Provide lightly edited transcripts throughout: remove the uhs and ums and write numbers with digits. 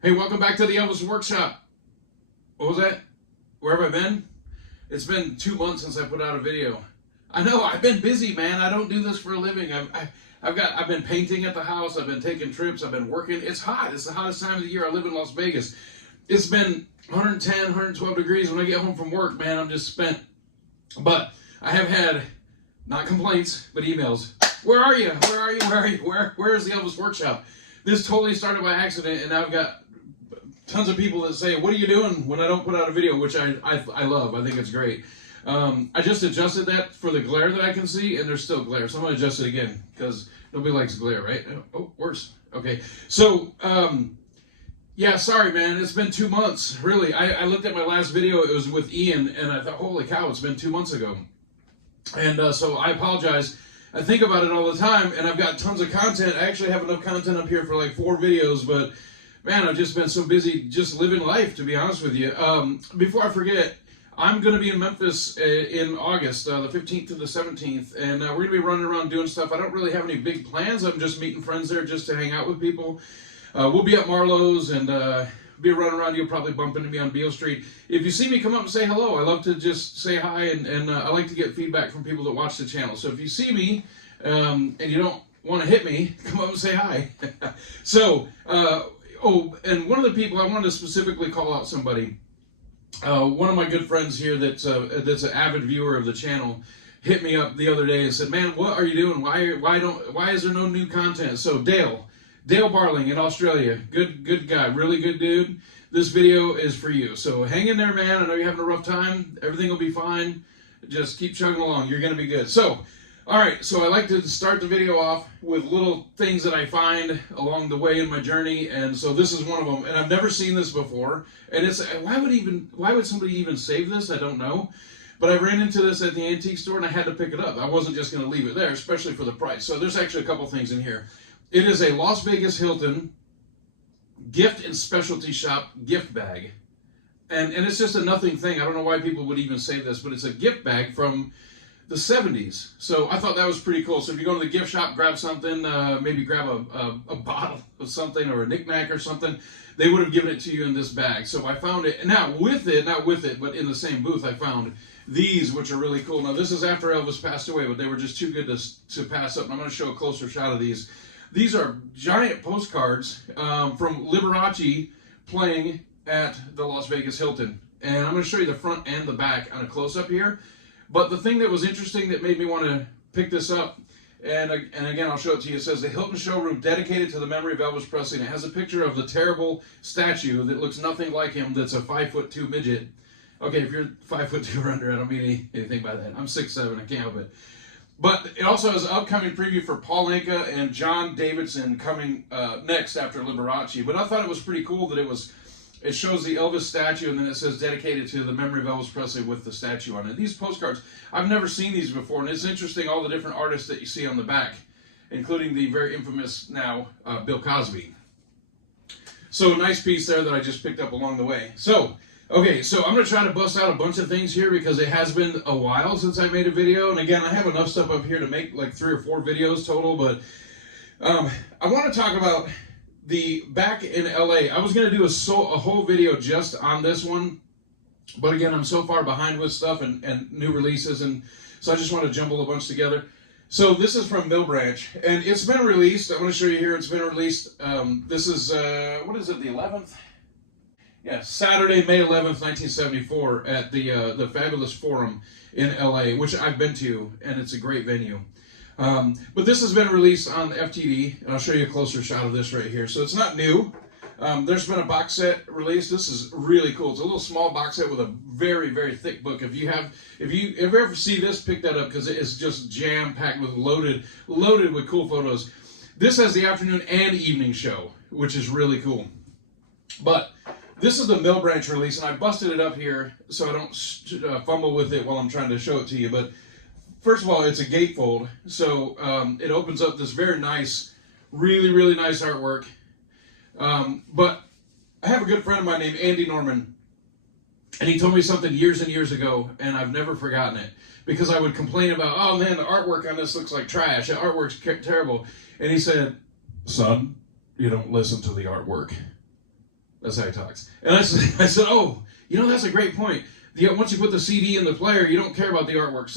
Hey, welcome back to the Elvis Workshop. What was that? Where have I been? It's been 2 months since I put out a video. I know, I've been busy, man. I don't do this for a living. I've been painting at the house. I've been taking trips. I've been working. It's hot. It's the hottest time of the year. I live in Las Vegas. It's been 110, 112 degrees. When I get home from work, man, I'm just spent. But I have had, not complaints, but emails. Where are you? Where are you? Where are you? Where is the Elvis Workshop? This totally started by accident, and I've got tons of people that say, what are you doing when I don't put out a video, which I love. I think it's great. I just adjusted that for the glare that I can see, and there's still glare. So I'm going to adjust it again, because nobody likes glare, right? Oh, worse. Okay. So, yeah, sorry, man. It's been 2 months. Really, I looked at my last video. It was with Ian, and I thought, holy cow, it's been 2 months ago. And so I apologize. I think about it all the time, and I've got tons of content. I actually have enough content up here for like 4 videos, but man, I've just been so busy just living life, to be honest with you. Before I forget, I'm going to be in Memphis in August, the 15th to the 17th, and we're going to be running around doing stuff. I don't really have any big plans. I'm just meeting friends there just to hang out with people. We'll be at Marlowe's and be running around. You'll probably bump into me on Beale Street. If you see me, come up and say hello. I love to just say hi, and I like to get feedback from people that watch the channel. So if you see me and you don't want to hit me, come up and say hi. So, oh, and one of the people, I wanted to specifically call out somebody. One of my good friends here that's an avid viewer of the channel hit me up the other day and said, man, what are you doing? Why is there no new content? So Dale Barling in Australia, good guy, really good dude. This video is for you. So hang in there, man. I know you're having a rough time. Everything will be fine. Just keep chugging along. You're going to be good. So, all right. So I like to start the video off with little things that I find along the way in my journey. And so this is one of them. And I've never seen this before. And it's, why would somebody even save this? I don't know. But I ran into this at the antique store and I had to pick it up. I wasn't just going to leave it there, especially for the price. So there's actually a couple things in here. It is a Las Vegas Hilton gift and specialty shop gift bag. And it's just a nothing thing. I don't know why people would even say this, but it's a gift bag from the 70s. So I thought that was pretty cool. So if you go to the gift shop, grab something, maybe grab a bottle of something or a knickknack or something, they would have given it to you in this bag. So I found it, not with it, but in the same booth I found these, which are really cool. Now this is after Elvis passed away, but they were just too good to pass up. And I'm going to show a closer shot of these. These are giant postcards from Liberace playing at the Las Vegas Hilton. And I'm going to show you the front and the back on a close-up here. But the thing that was interesting that made me want to pick this up, and again, I'll show it to you. It says, the Hilton showroom dedicated to the memory of Elvis Presley. And it has a picture of the terrible statue that looks nothing like him that's a 5'2" midget. Okay, if you're 5'2" or under, I don't mean anything by that. I'm 6'7", I can't help it. But it also has an upcoming preview for Paul Anka and John Davidson coming next after Liberace. But I thought it was pretty cool that it shows the Elvis statue and then it says dedicated to the memory of Elvis Presley with the statue on it. These postcards, I've never seen these before, and it's interesting all the different artists that you see on the back, including the very infamous now Bill Cosby. So nice piece there that I just picked up along the way. So, okay, so I'm going to try to bust out a bunch of things here because it has been a while since I made a video. And again, I have enough stuff up here to make like 3 or 4 videos total. But I want to talk about the back in LA. I was going to do a whole video just on this one. But again, I'm so far behind with stuff and new releases. And so I just want to jumble a bunch together. So this is from Mill Branch. And it's been released. I'm going to show you here. It's been released. This is, what is it, the 11th? Yeah, Saturday, May 11th, 1974, at the Fabulous Forum in LA, which I've been to, and it's a great venue. But this has been released on FTD, and I'll show you a closer shot of this right here. So it's not new. There's been a box set released. This is really cool. It's a little small box set with a very, very thick book. If you ever see this, pick that up because it's just jam-packed with loaded with cool photos. This has the afternoon and evening show, which is really cool. But this is the Mill Branch release, and I busted it up here so I don't fumble with it while I'm trying to show it to you. But first of all, it's a gatefold, so it opens up this very nice, really, really nice artwork. But I have a good friend of mine named Andy Norman, and he told me something years and years ago, and I've never forgotten it. Because I would complain about, oh man, the artwork on this looks like trash. The artwork's terrible. And he said, son, you don't listen to the artwork. That's how he talks. And I said, oh, that's a great point. Once you put the CD in the player, you don't care about the artwork.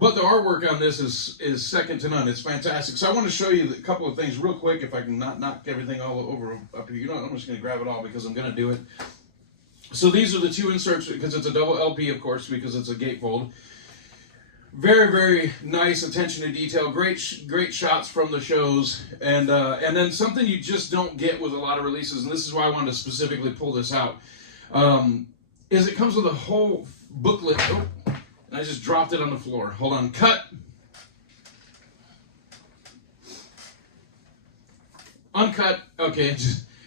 But the artwork on this is second to none. It's fantastic. So I want to show you a couple of things real quick, if I can not knock everything all over up here. I'm just going to grab it all because I'm going to do it. So these are the two inserts, because it's a double LP, of course, because it's a gatefold. Very, very nice attention to detail. Great shots from the shows, and then something you just don't get with a lot of releases, and this is why I wanted to specifically pull this out. Is it comes with a whole booklet. Oh, and I just dropped it on the floor. Hold on, cut. Uncut. Okay,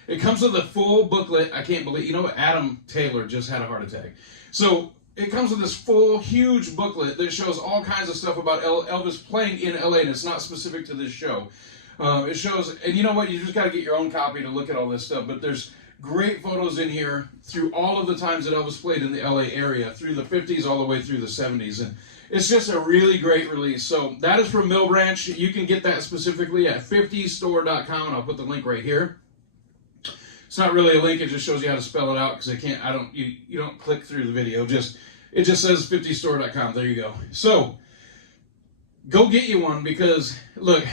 it comes with a full booklet. I can't believe, Adam Taylor just had a heart attack. So it comes with this full, huge booklet that shows all kinds of stuff about Elvis playing in LA, and it's not specific to this show. It shows, and you know what? You just got to get your own copy to look at all this stuff, but there's great photos in here through all of the times that Elvis played in the LA area, through the 50s all the way through the 70s. And it's just a really great release. So that is from Mill Branch. You can get that specifically at 50store.com, and I'll put the link right here. It's not really a link, it just shows you how to spell it out, because you don't click through the video. It just says 50store.com. There you go. So go get you one, because look,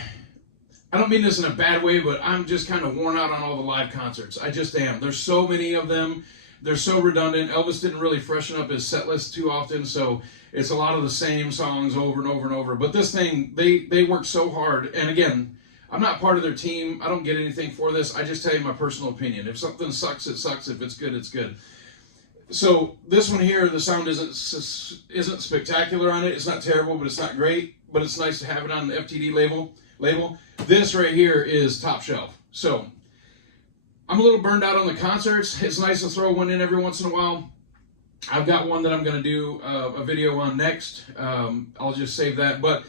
I don't mean this in a bad way, but I'm just kind of worn out on all the live concerts. I just am. There's so many of them. They're so redundant. Elvis didn't really freshen up his set list too often, so it's a lot of the same songs over and over and over. But this thing, they work so hard. And again, I'm not part of their team. I don't get anything for this. I just tell you my personal opinion. If something sucks, it sucks. If it's good, it's good. So this one here, the sound isn't spectacular on it. It's not terrible, but it's not great. But it's nice to have it on the FTD label. This right here is top shelf. So I'm a little burned out on the concerts. It's nice to throw one in every once in a while. I've got one that I'm going to do a video on next. I'll just save that. But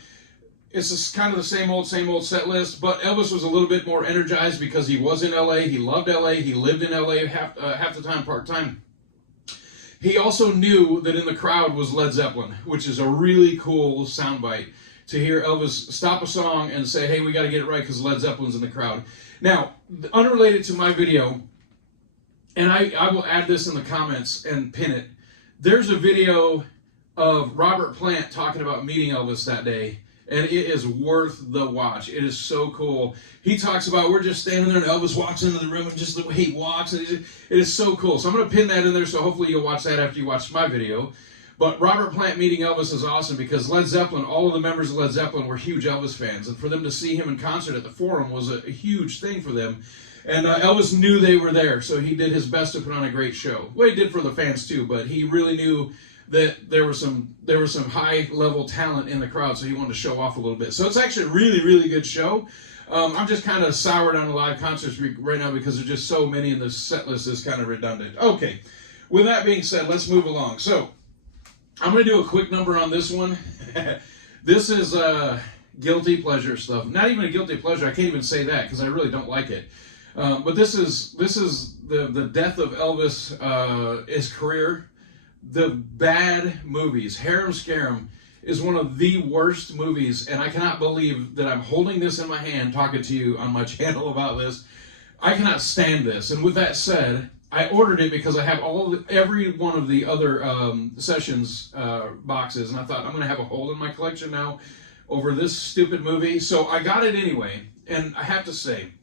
it's just kind of the same old set list. But Elvis was a little bit more energized because he was in LA. He loved LA. He lived in LA half the time, part-time. He also knew that in the crowd was Led Zeppelin, which is a really cool soundbite. To hear Elvis stop a song and say, hey, we got to get it right because Led Zeppelin's in the crowd. Now, unrelated to my video, and I will add this in the comments and pin it, there's a video of Robert Plant talking about meeting Elvis that day, and it is worth the watch. It is so cool. He talks about, we're just standing there and Elvis walks into the room, and just the way he walks, and it is so cool. So I'm going to pin that in there, so hopefully you'll watch that after you watch my video. But Robert Plant meeting Elvis is awesome, because Led Zeppelin, all of the members of Led Zeppelin were huge Elvis fans. And for them to see him in concert at the Forum was a huge thing for them. And Elvis knew they were there, so he did his best to put on a great show. Well, he did for the fans too, but he really knew that there was some high-level talent in the crowd, so he wanted to show off a little bit. So it's actually a really, really good show. I'm just kind of soured on the live concerts right now because there's just so many, and the set list is kind of redundant. Okay, with that being said, let's move along. So I'm going to do a quick number on this one. This is guilty pleasure stuff. Not even a guilty pleasure. I can't even say that because I really don't like it. But this is the death of Elvis, his career. The bad movies. Harum Scarum is one of the worst movies, and I cannot believe that I'm holding this in my hand talking to you on my channel about this. I cannot stand this. And with that said, I ordered it because I have every one of the other Sessions boxes, and I thought, I'm going to have a hole in my collection now over this stupid movie. So I got it anyway, and I have to say,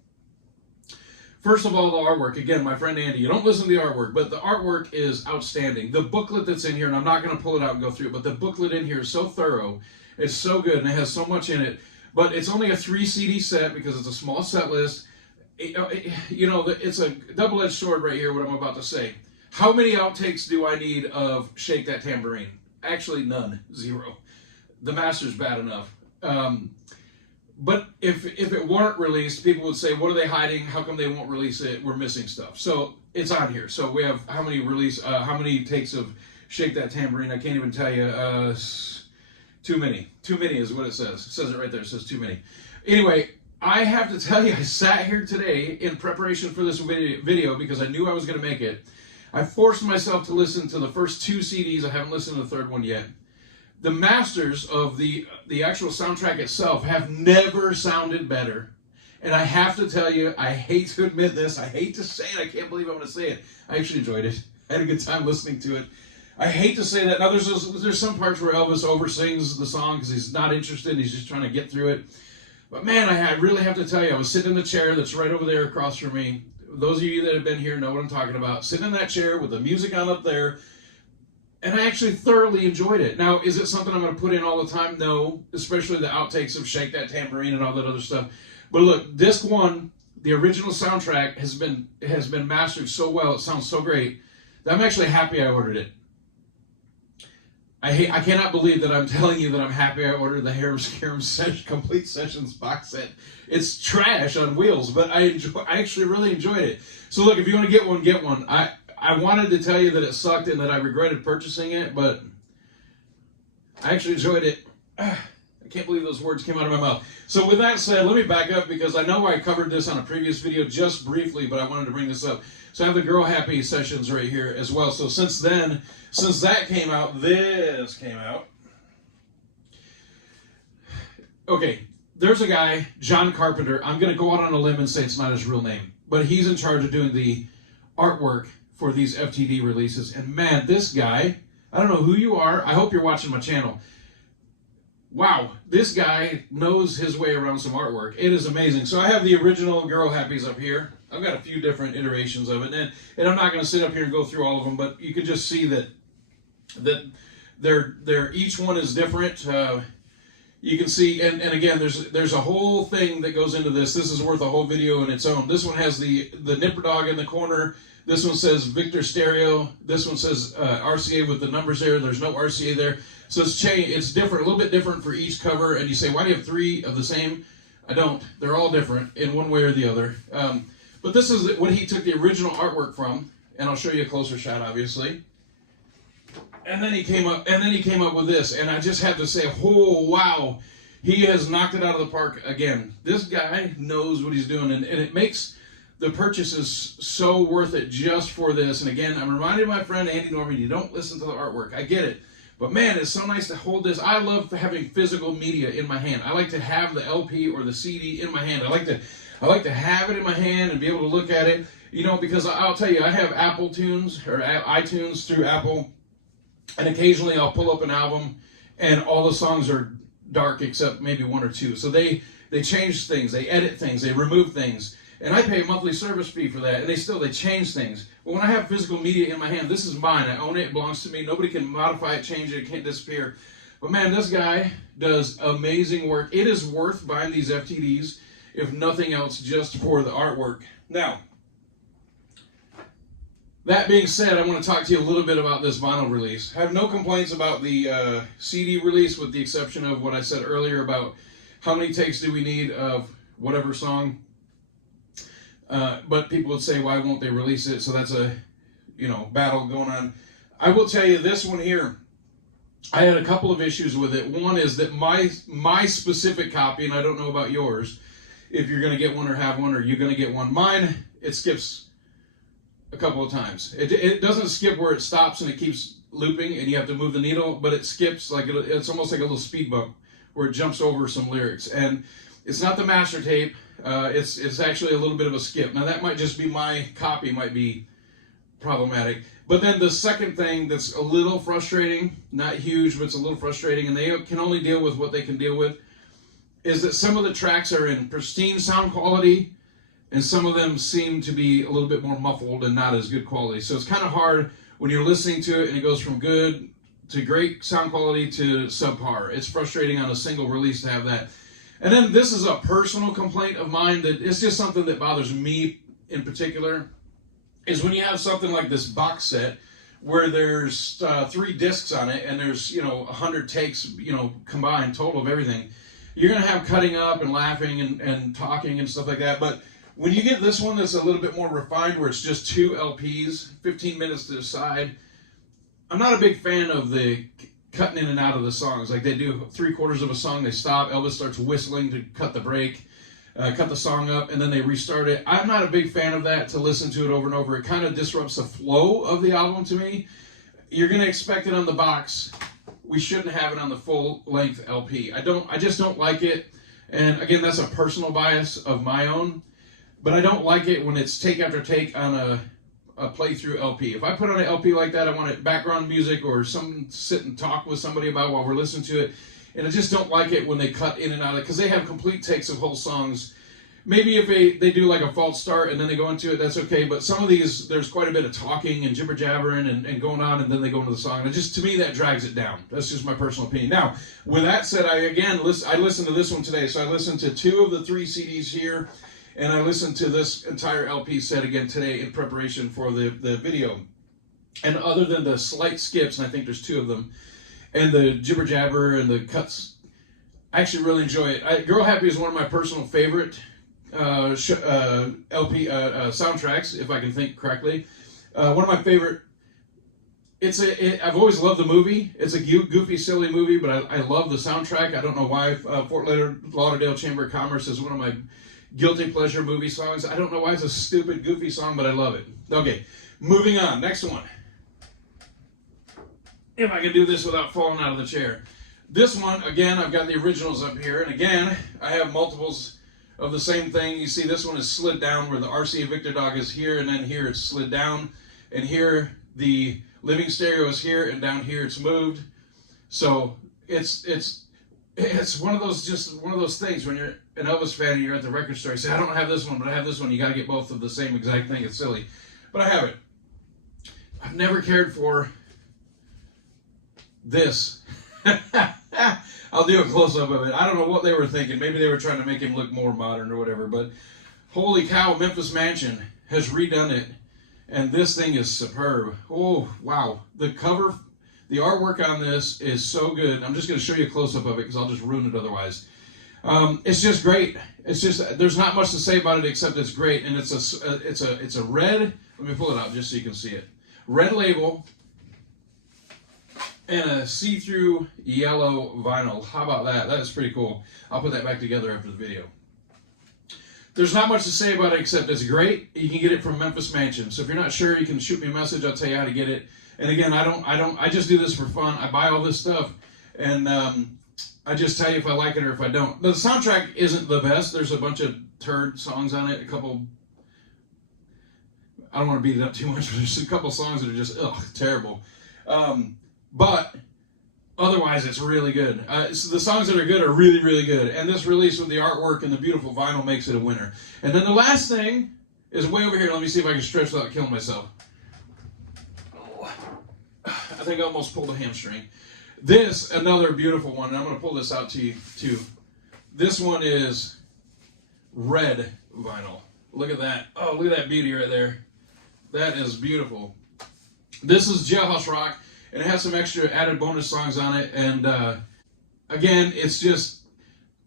first of all, the artwork. Again, my friend Andy, you don't listen to the artwork, but the artwork is outstanding. The booklet that's in here, and I'm not going to pull it out and go through it, but the booklet in here is so thorough. It's so good, and it has so much in it. But it's only a 3 CD set because it's a small set list. It's a double-edged sword right here, what I'm about to say. How many outtakes do I need of Shake That Tambourine? Actually, none. 0. The master's bad enough. But if it weren't released, people would say, what are they hiding? How come they won't release it? We're missing stuff. So it's on here. So we have how many takes of Shake That Tambourine? I can't even tell you. Too many. Too many is what it says. It says it right there. It says too many. Anyway, I have to tell you, I sat here today in preparation for this video because I knew I was going to make it. I forced myself to listen to the first 2 CDs. I haven't listened to the third one yet. The masters of the actual soundtrack itself have never sounded better. And I have to tell you, I hate to admit this. I hate to say it. I can't believe I'm going to say it. I actually enjoyed it. I had a good time listening to it. I hate to say that. Now, there's some parts where Elvis oversins the song because he's not interested. He's just trying to get through it. But man, I really have to tell you, I was sitting in the chair that's right over there across from me. Those of you that have been here know what I'm talking about. Sitting in that chair with the music on up there. And I actually thoroughly enjoyed it. Now, is it something I'm going to put in all the time? No, especially the outtakes of Shake That Tambourine and all that other stuff. But look, disc 1, the original soundtrack has been mastered so well. It sounds so great that I'm actually happy I ordered it. I cannot believe that I'm telling you that I'm happy I ordered the Harum Scarum Complete Sessions box set. It's trash on wheels, but I actually really enjoyed it. So look, if you want to get one, get one. I wanted to tell you that it sucked and that I regretted purchasing it, but I actually enjoyed it. I can't believe those words came out of my mouth. So with that said, let me back up because I know I covered this on a previous video just briefly, but I wanted to bring this up. So I have the Girl Happy sessions right here as well. So since that came out, this came out. Okay, there's a guy, John Carpenter. I'm going to go out on a limb and say it's not his real name, but he's in charge of doing the artwork for these FTD releases. And man, this guy, I don't know who you are. I hope you're watching my channel. Wow, this guy knows his way around some artwork. It is amazing. So I have the original Girl Happies up here. I've got a few different iterations of it. And I'm not going to sit up here and go through all of them, but you can just see that they're each one is different. You can see, and again, there's a whole thing that goes into this. This is worth a whole video in its own. This one has the Nipper Dog in the corner. This one says Victor Stereo. This one says RCA with the numbers there. There's no RCA there. So it's different, a little bit different for each cover. And you say, why do you have 3 of the same? I don't. They're all different in one way or the other. But this is what he took the original artwork from. And I'll show you a closer shot, obviously. And then he came up with this. And I just have to say, oh, wow. He has knocked it out of the park again. This guy knows what he's doing. And it makes the purchase is so worth it just for this. And again, I'm reminding my friend Andy Norman, you don't listen to the artwork. I get it. But man, it's so nice to hold this. I love having physical media in my hand. I like to have the LP or the CD in my hand. I like to have it in my hand and be able to look at it. You know, because I'll tell you, I have Apple Tunes or iTunes through Apple. And occasionally I'll pull up an album and all the songs are dark except maybe 1 or 2. So they change things, they edit things, they remove things. And I pay a monthly service fee for that, and they change things. But when I have physical media in my hand, this is mine. I own it. It belongs to me. Nobody can modify it, change it. It can't disappear. But man, this guy does amazing work. It is worth buying these FTDs, if nothing else, just for the artwork. Now, that being said, I want to talk to you a little bit about this vinyl release. I have no complaints about the CD release, with the exception of what I said earlier about how many takes do we need of whatever song. But people would say, why won't they release it? So that's a, battle going on. I will tell you this one here. I had a couple of issues with it. One is that my specific copy, and I don't know about yours, if you're going to get one or have one, or you're going to get one. Mine, it skips a couple of times. It doesn't skip where it stops and it keeps looping and you have to move the needle, but it skips like it's almost like a little speed bump where it jumps over some lyrics. And it's not the master tape. It's actually a little bit of a skip. Now that might just be my copy, might be problematic. But then the second thing that's a little frustrating, not huge, but it's a little frustrating, and they can only deal with what they can deal with, is that some of the tracks are in pristine sound quality, and some of them seem to be a little bit more muffled and not as good quality. So it's kind of hard when you're listening to it and it goes from good to great sound quality to subpar. It's frustrating on a single release to have that. And then this is a personal complaint of mine that it's just something that bothers me in particular, is when you have something like this box set where there's 3 discs on it and there's 100 takes combined total of everything. You're going to have cutting up and laughing and talking and stuff like that. But when you get this one that's a little bit more refined, where it's just 2 LPs, 15 minutes to decide, I'm not a big fan of the cutting in and out of the songs. Like they do 3/4 of a song, they stop, Elvis starts whistling to cut the break, cut the song up, and then they restart it. I'm not a big fan of that, to listen to it over and over. It kind of disrupts the flow of the album to me. You're going to expect it on the box. We shouldn't have it on the full length LP. I just don't like it. And again, that's a personal bias of my own, but I don't like it when it's take after take on a playthrough LP. If I put on an LP like that, I want it background music or some sit and talk with somebody about while we're listening to it. And I just don't like it when they cut in and out of it, because they have complete takes of whole songs. Maybe if they do like a false start and then they go into it, that's okay. But some of these, there's quite a bit of talking and jibber jabbering and going on, and then they go into the song. And to me, that drags it down. That's just my personal opinion. Now, with that said, I listened to this one today. So I listened to 2 of the 3 CDs here, and I listened to this entire LP set again today in preparation for the video. And other than the slight skips, and I think there's 2 of them, and the jibber jabber and the cuts, I actually really enjoy it. Girl Happy is one of my personal favorite LP soundtracks, if I can think correctly. One of my favorite. I've always loved the movie. It's a goofy, silly movie, but I love the soundtrack. I don't know why. Fort Lauderdale Chamber of Commerce is one of my guilty pleasure movie songs. I don't know why it's a stupid, goofy song, but I love it. Okay, moving on. Next one. If I can do this without falling out of the chair. This one, again, I've got the originals up here, and again, I have multiples of the same thing. You see, this one is slid down where the RCA Victor Dog is here, and then here it's slid down, and here the living stereo is here, and down here it's moved. So it's one of those things when you're an Elvis fan and you're at the record store. You say, I don't have this one, but I have this one. You got to get both of the same exact thing. It's silly, but I have it. I've never cared for this. I'll do a close-up of it. I don't know what they were thinking. Maybe they were trying to make him look more modern or whatever, but holy cow, Memphis Mansion has redone it, and this thing is superb. Oh, wow. The cover, the artwork on this is so good. I'm just going to show you a close-up of it because I'll just ruin it otherwise. It's just great. It's just, there's not much to say about it except it's great, and it's a red, let me pull it out just so you can see it. Red label, and a see-through yellow vinyl. How about that? That is pretty cool. I'll put that back together after the video. There's not much to say about it except it's great. You can get it from Memphis Mansion. So if you're not sure, you can shoot me a message. I'll tell you how to get it. And again, I just do this for fun. I buy all this stuff, and I just tell you if I like it or if I don't. The soundtrack isn't the best. There's a bunch of turd songs on it. A couple, I don't want to beat it up too much, but there's a couple songs that are just terrible. But otherwise, it's really good. So the songs that are good are really, really good. And this release with the artwork and the beautiful vinyl makes it a winner. And then the last thing is way over here. Let me see if I can stretch without killing myself. Oh, I think I almost pulled a hamstring. This, another beautiful one. And I'm going to pull this out to you, too. This one is red vinyl. Look at that. Oh, look at that beauty right there. That is beautiful. This is Jailhouse Rock. And it has some extra added bonus songs on it. And again, it's just,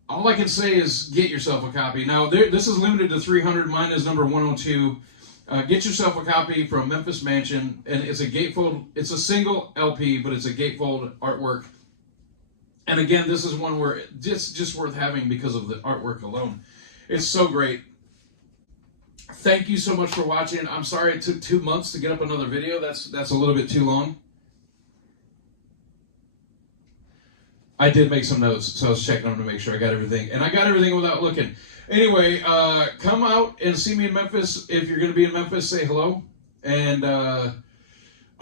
all I can say is get yourself a copy. Now, this is limited to 300. Mine is number 102. Get yourself a copy from Memphis Mansion. And it's a gatefold. It's a single LP, but it's a gatefold artwork. And again, this is one where it's just worth having because of the artwork alone. It's so great. Thank you so much for watching. I'm sorry it took 2 months to get up another video. That's a little bit too long. I did make some notes, so I was checking them to make sure I got everything. And I got everything without looking. Anyway, come out and see me in Memphis. If you're going to be in Memphis, say hello. And I'll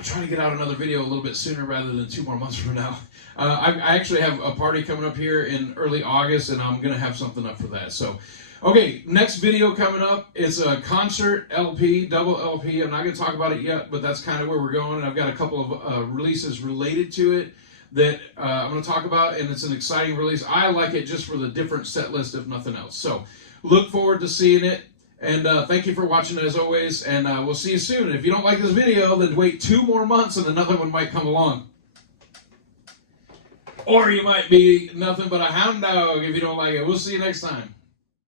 try to get out another video a little bit sooner rather than 2 more months from now. I actually have a party coming up here in early August, and I'm going to have something up for that. So, okay, next video coming up. It's a concert LP, double LP. I'm not going to talk about it yet, but that's kind of where we're going. And I've got a couple of releases related to it that I'm going to talk about, and it's an exciting release. I like it just for the different set list, if nothing else. So look forward to seeing it, and thank you for watching as always, and we'll see you soon. If you don't like this video, then wait 2 more months and another one might come along. Or you might be nothing but a hound dog if you don't like it. We'll see you next time.